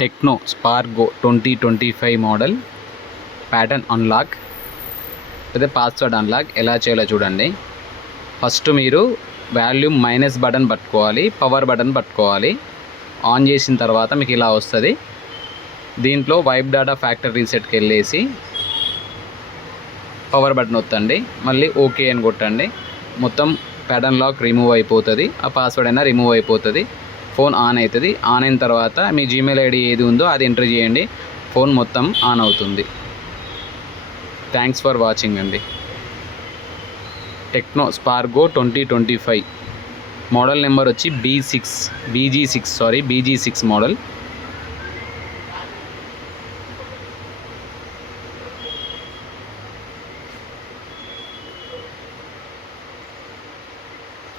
Techno Spark Go 2025 model pattern unlock లేదా password unlock ఎలా చేయాలో చూడండి. ఫస్ట్ మీరు వాల్యూమ్ మైనస్ బటన్ పట్టుకోవాలి, పవర్ బటన్ పట్టుకోవాలి. ఆన్ చేసిన తర్వాత మీకు ఇలా వస్తుంది. దీంట్లో వైప్ డేటా ఫ్యాక్టరీ రీసెట్కి వెళ్ళేసి పవర్ బటన్ వత్తండి, మళ్ళీ ఓకే అని కొట్టండి. మొత్తం ప్యాటర్న్ లాక్ రిమూవ్ అయిపోతుంది, ఆ పాస్వర్డ్ అయినా రిమూవ్ అయిపోతుంది. ఫోన్ ఆన్ అవుతుంది. ఆన్ అయిన తర్వాత మీ జీమెయిల్ ఐడి ఏది ఉందో అది ఎంటర్ చేయండి, ఫోన్ మొత్తం ఆన్ అవుతుంది. థ్యాంక్స్ ఫర్ వాచింగ్ అండి. Tecno Spark Go 2025 model number వచ్చి BG6 మోడల్.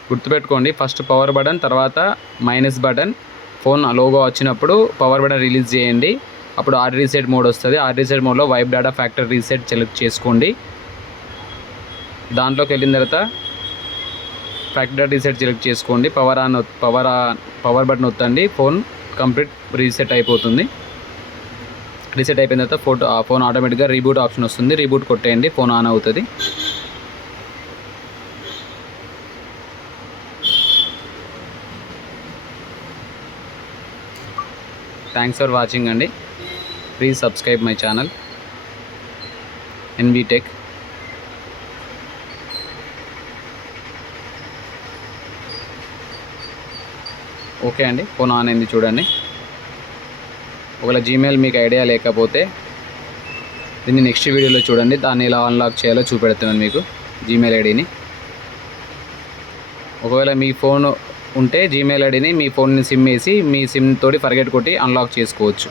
గుర్తుపెట్టుకోండి, ఫస్ట్ పవర్ బటన్, తర్వాత మైనస్ బటన్. ఫోన్ లోగో వచ్చినప్పుడు పవర్ బటన్ రిలీజ్ చేయండి, అప్పుడు ఆర్ రీసెట్ మోడ్ వస్తుంది. ఆర్ రీసెట్ మోడ్లో wipe data factory reset select చేసుకోండి. దాంట్లోకి వెళ్ళిన తర్వాత ఫ్యాక్టరీ రీసెట్ సెలెక్ట్ చేసుకోండి. పవర్ బటన్ వత్తండి, ఫోన్ కంప్లీట్ రీసెట్ అయిపోతుంది. రీసెట్ అయిపోయిన తర్వాత ఫోన్ ఆటోమేటిక్గా రీబూట్ ఆప్షన్ వస్తుంది, రీబూట్ కొట్టేయండి, ఫోన్ ఆన్ అవుతుంది. థ్యాంక్స్ ఫర్ వాచింగ్ అండి. Please subscribe my channel NV tech. Okay అండి, ఫోన్ ఆన్ అయింది చూడండి. ఒకవేళ జీమెయిల్ మీకు ఐడియా లేకపోతే దీన్ని నెక్స్ట్ వీడియోలో చూడండి, దాన్ని ఎలా అన్లాక్ చేయాలో చూపెడుతున్నాను మీకు జీమెయిల్ ఐడిని. ఒకవేళ మీ ఫోన్ ఉంటే జీమెయిల్ ఐడిని మీ ఫోన్ని సిమ్ వేసి మీ సిమ్ తోటి ఫర్గెట్ కొట్టి అన్లాక్ చేసుకోవచ్చు.